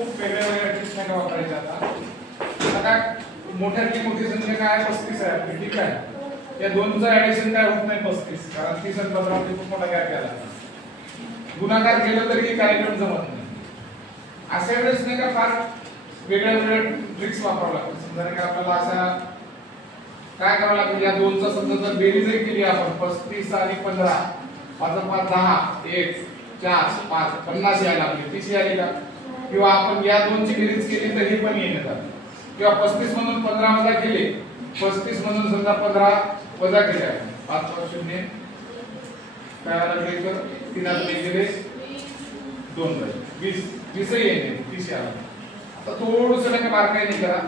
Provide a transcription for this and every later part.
खूप वेगळ्या वेगळ्या ट्रिक्स नाही वापरायच्या आता काय मोठ्यातली मोठी संख्या काय 35 आहे आपली, ठीक आहे. या दोनचं ऍडिशन काय होत नाही 35, कारण 30 आणि 15 मध्ये खूप मोठा गॅप केला. गुणाकार केलं तरी कार्यक्रम जमत नाही. अशा वेळेस नाही का फार वेगळ्या वेगळ्या ट्रिक्स वापरावं लागतात. समजा नाही का आपल्याला अशा काय करावं लागेल, या दोनचा समजा जर बेरीज केली आपण 35 आणि 15 5 5 10 1 4 5 50 यायला लागली, 30 यायली का? किंवा आपण या दोनची बेरीज केली तर हे पण येणार. किंवा 35 मधून 15 वजा केले, 35 मधून समजा 15 वजा केले, 5 5 0 काय आलं तर 3 केले 2 20 20 येणे 30 आला. आता थोडंसं नाही बारकाईने करा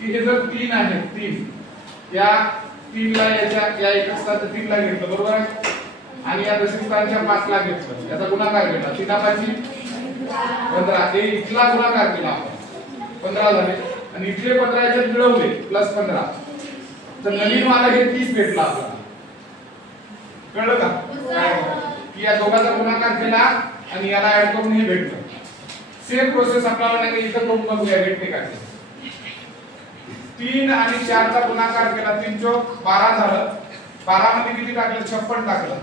की हे जर 3 आहे 3 या 3 ला या एक स्थानात 3 ला घेतलं बरोबर आहे, आणि या दशस्थानाच्या 5 ला घेतलं, याचा गुणाकार केला 3 5 15, हे इथला गुणाकार केला आपण 15 झाले, आणि इथले 15 याच्यात मिळवले प्लस 15, तर नवीन वाला हे 30 भेटला आपल्याला. कळलं का? की या दोघांचा गुणाकार केला आणि याला ऍड करून हे भेटलं. सेम प्रोसेस आपल्याला नाही इथं करून बघूया भेटते का. 3 आणि 4 चा गुणाकार केला, 3 चौक 12 झालं. 12 मध्ये किती टाकलं? 56 टाकलं.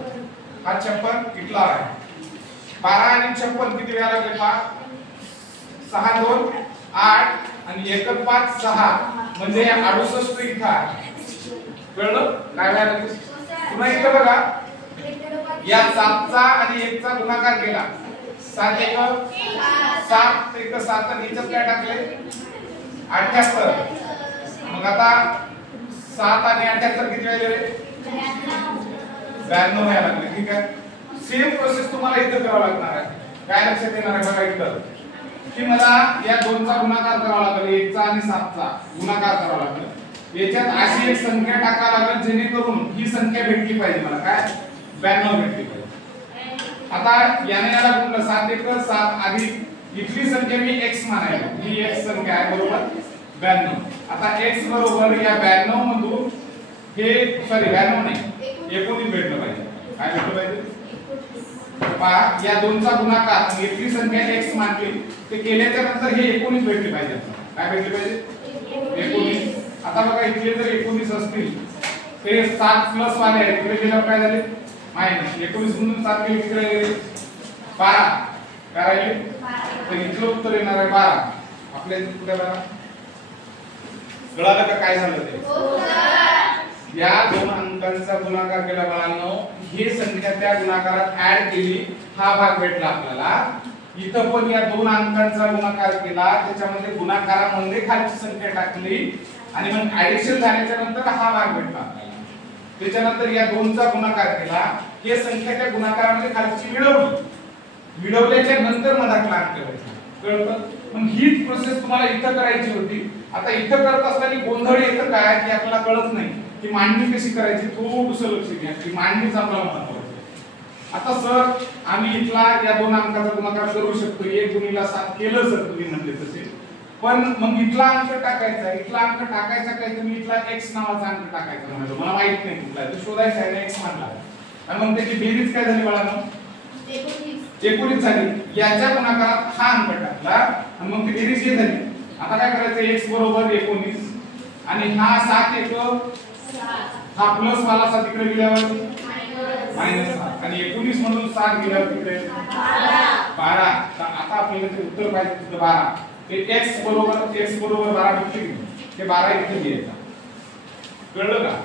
हा 56 इथला आहे. 12 आणि 56 किती वेळा लागले पहा? 6 2 8 आणि 1 5 6 म्हणजे 68 इथं आहे. कळलं काय व्हायला? पुन्हा इथं बघा, या 7 चा आणि 1 चा गुणाकार केला, 7 1 7 1 7 आणि याच्यात काय टाकले? 78. मग आता 7 आणि 78 किती वेळा गेले? 92 व्हायला लागले. ठीक आहे. सेम प्रोसेस तुम्हाला इथं करावं लागणार आहे. काय लक्षात येणार आहे बघा इथं की मला या दोनचा गुणाकार करावा लागेल, 1 चा आणि 7 चा गुणाकार करावा लागेल. याच्यात अशी एक संख्या टाकावी लागेल जेणेकरून ही संख्या भेटली पाहिजे मला. काय? 92 भेटली पाहिजे. आता याने याला गुणलं 7 1 7 अधिक इथली संख्या मी x मानायला, ही x संख्या आहे बरोबर 92. आता x बरोबर या 92 मधून हे 92 नाही 19 भेटलं पाहिजे. काय भेटलं पाहिजे? पहा या दोनचा गुणाकार आणि इथली संख्या x मानली, ते केल्याच्या नंतर हे 19 भेटले पाहिजे. काय भेटले पाहिजे? 19. आता बघा इथले जर 19 असतील ते 7 प्लस वाले आहेत, इकडे गेल्यावर काय झाले? मायनस. 19 मधून 7 गेले किती राहिले? 12. काय राहिले? तर इथलं उत्तर येणार आहे 12. आपल्या इथे कुठे बघा कळालं का काय झालं ते? या दोन अंकांचा गुणाकार केला बाळांनो, ही संख्या त्या गुणाकारात ऍड केली, हा भाग भेटला आपल्याला. इथं पण या दोन अंकांचा गुणाकार केला, त्याच्यामध्ये गुणाकारामध्ये खालची संख्या टाकली आणि मग ऍडिशन झाल्याच्या नंतर हा भाग भेटला आपल्याला. त्याच्यानंतर या दोनचा गुणाकार केला, हे संख्या त्या गुणाकारामध्ये खालची मिळवल्याच्या नंतर मधातला अंक ठेवायचा. कळतं? मग हीच प्रोसेस तुम्हाला इथं करायची होती. आता इथं करत असताना गोंधळ येतं काय की आपल्याला कळत नाही की मांडणी कशी करायची. थोडंसं लक्ष द्या की मांडणीच आपल्याला महत्त्वाचं आहे. आता सर आम्ही इथला या दोन अंकाचा गुणाकार करू शकतो, 1 गुणिले 7 केलं सर तुम्ही म्हणले तसे, पण मग इथला अंक टाकायचा, इथला अंक टाकायचा काय, तुम्ही इथला x नावाचा अंक टाकायचा म्हणालो, मला माहित नाही कुठला आहे तो शोधायचा आहे ना, x मानला आणि मग त्याची बेरीज काय झाली बाळांनो? 19 झाली. याच्या गुणाकारात हा अंक टाकला आणि मग ती बेरीज ही झाली. आता काय करायचं? x बरोबर 19 आणि हा 7 1 हा प्लस वाला 7 तिकडे गेल्यावर मायनस 7 आणि 19 मधून 7 गेल्यावर तिकडे 12. आता आपल्याला ते उत्तर पाहिजे तिथे 12. ते x बरोबर 12 भेटले की ते 12 इथे घ्यायचा. कळलं का?